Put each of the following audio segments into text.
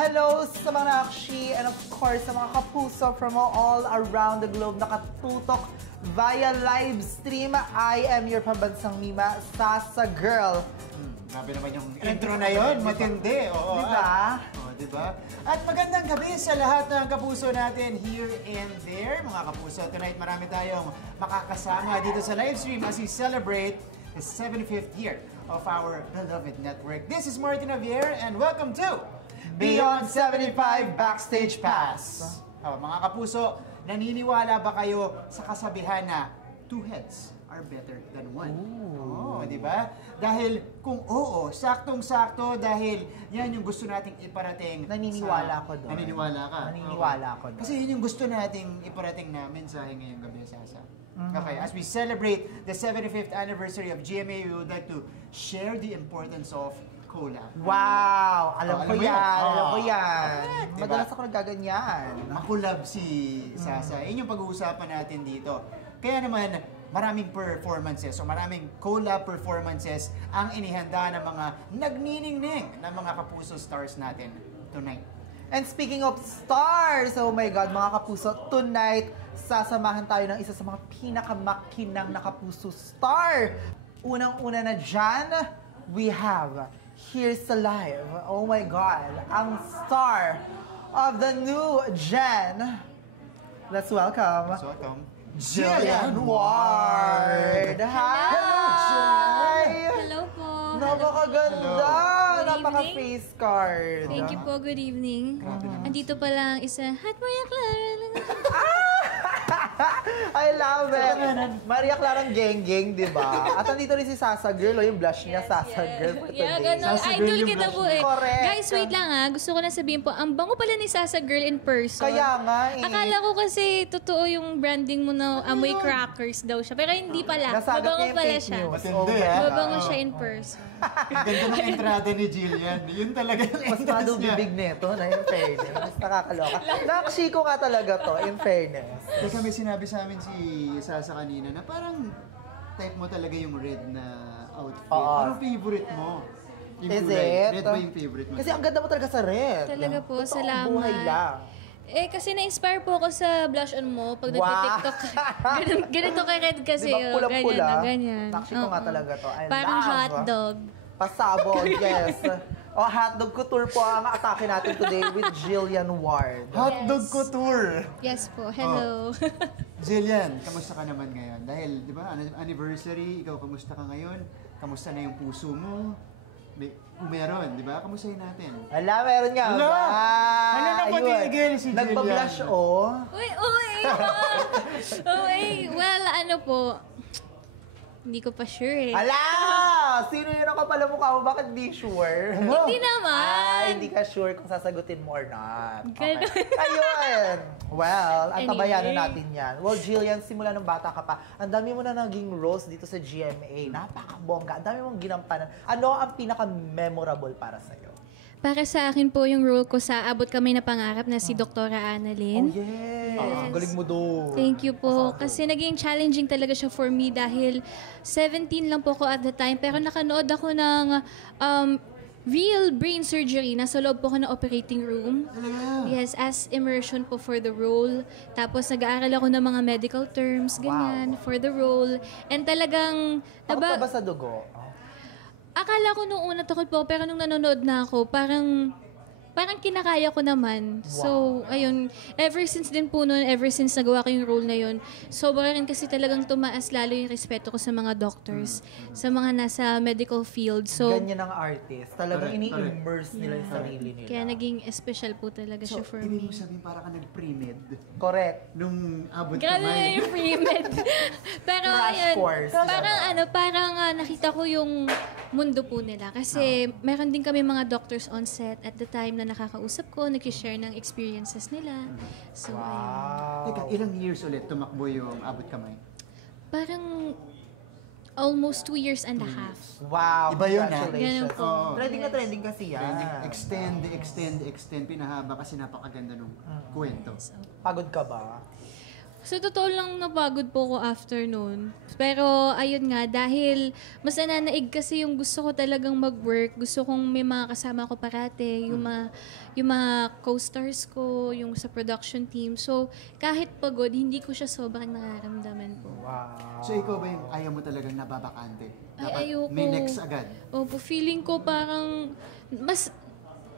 Hello sa mga nakakshi and of course sa mga kapuso from all around the globe nakatutok via live stream. I am your pambansang Mima, Sasa Girl. Grabe naman yung intro na yun, matindi. Oo, diba? Oo, diba? At magandang gabi sa lahat ng kapuso natin here and there. Mga kapuso, tonight marami tayong makakasama dito sa live stream as we celebrate the 75th year of our beloved network. This is Martin Javier and welcome to Beyond 75 Backstage Pass. Mga kapuso, naniniwala ba kayo sa kasabihan na two heads are better than one? Oo, di ba? Dahil kung oo, saktong-sakto dahil yan yung gusto nating iparating. Naniniwala ko doon. Naniniwala ka? Naniniwala ko doon. Kasi yun yung gusto nating iparating na mensahe ngayong gabi, Sasa. Okay, as we celebrate the 75th anniversary of GMA, we would like to share the importance of collab. Wow! Alam ko yan. Alam ko yan. Diba? Madalas ako nagaganyan. Makulab si Sasa. Yun yung pag-uusapan natin dito. Kaya naman, maraming performances o maraming collab performances ang inihanda ng mga nagniningning ng mga kapuso stars natin tonight. And speaking of stars, oh my God, mga kapuso, tonight, sasamahan tayo ng isa sa mga pinakamakinang na kapuso star. Unang-una na dyan, we have Here's Alive. Oh my God, ang star of the new gen. Let's welcome. Let's welcome Jillian Ward. Hi! Hello po. Napakaganda! Hello. Napaka-face card. Thank you po. Good evening. Andito pa lang isa, Hot Maria Clara. I love it. Maria Clarang Geng-Geng, di ba? At nandito rin si Sasa Girl, o yung blush niya, Sasa Girl for today. Yeah, ganun. Sasa Girl Idol yung kita blush po niya. eh. Correct. Guys, wait lang ha. Gusto ko na sabihin po, ang bango pala ni Sasa Girl in person. Kaya nga eh. Akala ko kasi totoo yung branding mo na amoy crackers daw siya. Pero hindi pala. Nasagat Mabango niya yung pala fake siya. news. Matindi, Oh my ah. God. Mabango siya in person. Ang ganda ng entrada ni Jillian. Yun talaga yung Mas entrance malo niya. bibig nito na in fairness. Nakakaloka. Nakashiko nga talaga to, in fairness. Teka, may sinabi sa amin si Sasa kanina na parang type mo talaga yung red na outfit. Oo. Anong favorite mo? Yung Is kulay. it? Red ba yung favorite mo? Kasi ang ganda mo talaga sa red. Talaga po, Totoong salamat. buhay lang. Eh, kasi na-inspire po ako sa blush on mo pag Wow. nag-tiktok ka. Ganito kay Red kasi. Diba, oh, pula-pula? ganyan, na ganyan. Nakashiko nga Oo. talaga to. I Parang love. hotdog. Pasabog, yes. O, hotdog couture po ang atake natin today with Jillian Ward. Hotdog Yes. couture! Yes po, hello. Jillian, kamusta ka naman ngayon? Dahil, di ba, anniversary, ikaw, kamusta ka ngayon? Kamusta na yung puso mo? Kung meron, di ba? Kamustahin natin? Ala, meron nga Ala! ba? Ano na Ayun. patigil si Jillian? Nagpa-blush, oh. Uy, uy, well, ano po, hindi ko pa sure eh. Ala! Sino yun ang kapala mukha mo? Bakit di sure? Ano? Hindi naman. Ay, hindi ka sure kung sasagutin mo or not. Okay. Ganun. Ayun! Well, ang tabayanan Anyway. natin yan. Well, Jillian, simula nung bata ka pa, ang dami mo na naging roles dito sa GMA. Napakabongga. Ang dami mong ginampanan. Ano ang pinaka-memorable para sa'yo? Para sa akin po yung role ko sa Abot Kamay na Pangarap na si Dr. Annalyn. Oh, yes! Ang galing mo doon. Thank you po. Kasi naging challenging talaga siya for me dahil 17 lang po ako at the time. Pero nakanood ako ng real brain surgery. Nasa loob po ako ng operating room. Yes, as immersion po for the role. Tapos nag-aaral ako ng mga medical terms, ganyan, for the role. And talagang... Takot ka ba sa dugo? Akala ko nung una takot po, pero nung nanonood na ako, parang kinakaya ko naman. So, ayun, ever since din po noon, ever since nagawa ko yung role na yun, sobra rin kasi talagang tumaas lalo yung respeto ko sa mga doctors, sa mga nasa medical field. So, Ganyan ang artist. Talagang Correct, ini-immerse nila yung sarili nila. kaya naging special po talaga So, siya for ibig me. mo sabihin para ka nag-pre-med Correct. nung abot Grabe na kamay. yung pre-med. Pero Crash ayun, course. parang nakita ko yung mundo po nila. Kasi meron din kami mga doctors on set at the time na nakakausap ko, nag-share ng experiences nila. So, ayun. Wow. Teka, ilang years ulit tumakbo yung abot kamay? Parang almost 2 years and a half. Wow, Iba yun, congratulations. Ganun po. Oo. Trending na trending kasi yan. Extend, pinahaba kasi napakaganda nung kwento. Pagod ka ba? Sa totoo lang napagod po ko after noon. Pero ayun nga, dahil mas nananaig kasi yung gusto ko talagang mag-work. Gusto kong may mga kasama ko parate. yung mga co-stars ko, yung sa production team. So, kahit pagod, hindi ko siya sobrang nararamdaman po. Wow. So ikaw ba yung ayaw mo talagang nababakante? Ay, ayoko. May next agad. Opo, feeling ko parang mas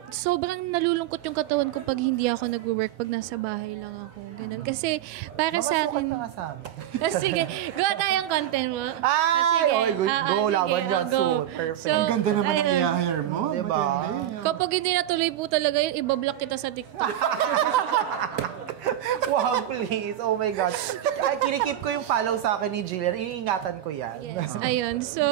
sobrang nalulungkot yung katawan ko pag hindi ako nag-work, pag nasa bahay lang ako. Ganun. Kasi para sa Mamasukat akin... ka nga sa amin. Sige, gawa tayong content mo. Ay! Okay, good. Go, laban yan soon. Perfect. Ang ganda naman ng ayun. i-hire mo. Diba? Maganda yun. Kapag hindi natuloy po talaga yun, ibablock kita sa TikTok. Wow, please. Oh my God. Ay, kinikip ko yung follow sa akin ni Jillian. Iniingatan ko yan. Yes, ayun. So,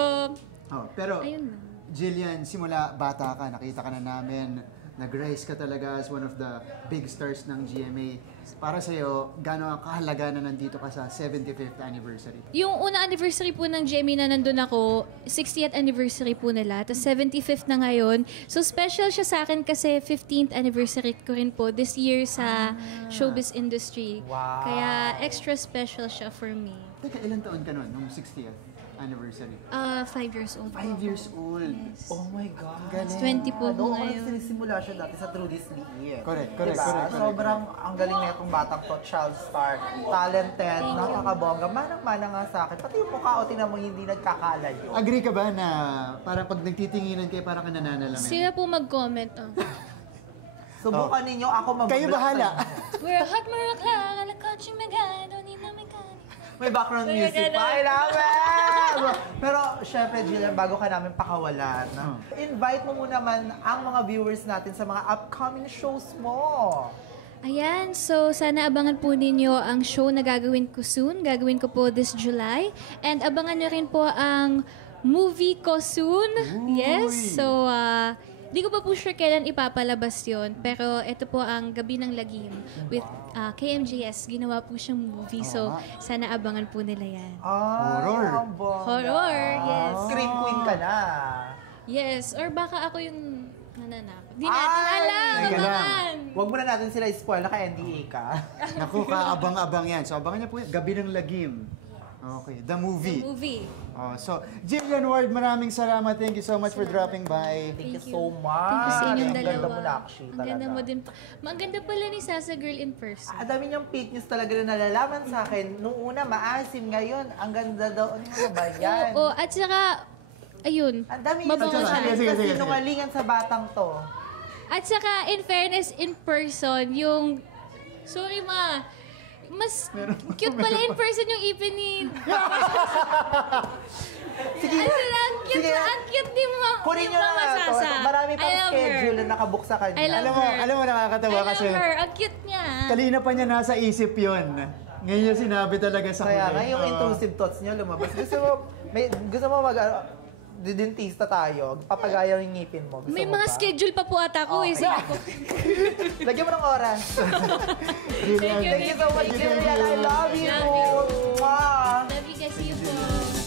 Pero, ayun lang. Jillian, simula bata ka, nakita ka na namin, nag-rise ka talaga as one of the big stars ng GMA. Para sa'yo, gano'ng kahalaga na nandito ka sa 75th anniversary? Yung una anniversary po ng GMA na nandun ako, 60th anniversary po nila, tapos 75th na ngayon. So special siya sa akin kasi 15th anniversary ko rin po this year sa showbiz industry. Wow. Kaya extra special siya for me. Teka, ilang taon ka nun, nung 60th anniversary? 5 years old. 5 years old. Oh my God. Galing. 20 po Noong ko ngayon. sinisimula siya dati sa True This Lee. Correct. Sobrang ang galing na itong batang to, child star, talented, nakakabongga. Manang-mana nga sa akin. Pati yung mukha o tinan mo hindi nagkakalayo. Agree ka ba na parang pag nagtitinginan kayo, parang ka nananalamin? Sila po mag-comment. Subukan ninyo ako mag-vlog. Kayo bahala. We're hot, marakla, kalakaching megano, ni na megano. May background music pa. I love it! Pero, syempre, Jillian, bago ka namin pakawalan, invite mo muna man ang mga viewers natin sa mga upcoming shows mo. Ayan, so sana abangan po ninyo ang show na gagawin ko soon. Gagawin ko po this July. And abangan nyo rin po ang movie ko soon. Yes, so di ko pa po sure kailan ipapalabas yon. Pero ito po ang Gabi ng Lagim with KMJS. Ginawa po siyang movie. So sana abangan po nila yan. Horror. ang bongga. Horror, yes. Scream queen ka na. Yes, or baka ako yung nananakot. Di Ay! natin alam, Teka lang. abangan. Huwag mo na natin sila spoil, naka-NDA ka. Naku, kaabang-abang yan. So, abangan niyo po yan. Gabi ng Lagim. Okay, the movie. Movie. So, Jillian Ward, maraming salamat. Thank you so much for dropping by. Thank you you. so much. Thank you sa inyong Ang dalawa. ganda mo na actually Ang ganda talaga. mo din. Ang ganda pala ni Sasa Girl in person. Ang dami niyang fake news talaga na nalalaman sa akin. Nung una, maasim. Ngayon, ang ganda daw. Ano ba yan? Oo, at saka, ayun, Ang dami mabango yung siya. Sige. sinungalingan sa batang to. At saka, in fairness, in person, yung, sorry ma, mas cute pala in person yung ipin ni... Sige. Ang cute, Sige. ang cute ni Kunin niyo na to. Sasa. Marami I pang love schedule her. na nakabook sa kanya. I love Alam mo, nakakatawa I love kasi her. Ang cute niya. kanina pa niya nasa isip yon. Ngayon niya sinabi talaga sa Kaya nga huli. yung intrusive thoughts niyo lumabas. Gusto mo didentista tayo, papagaya yung ngipin mo. Gusto May mo mga ba? schedule pa po ata ko. Sige po. Lagyan mo ng oras. Jillian, Thank you so much, Thank you. Jillian. I love you. Love you. Mwah. Love you guys. See you po.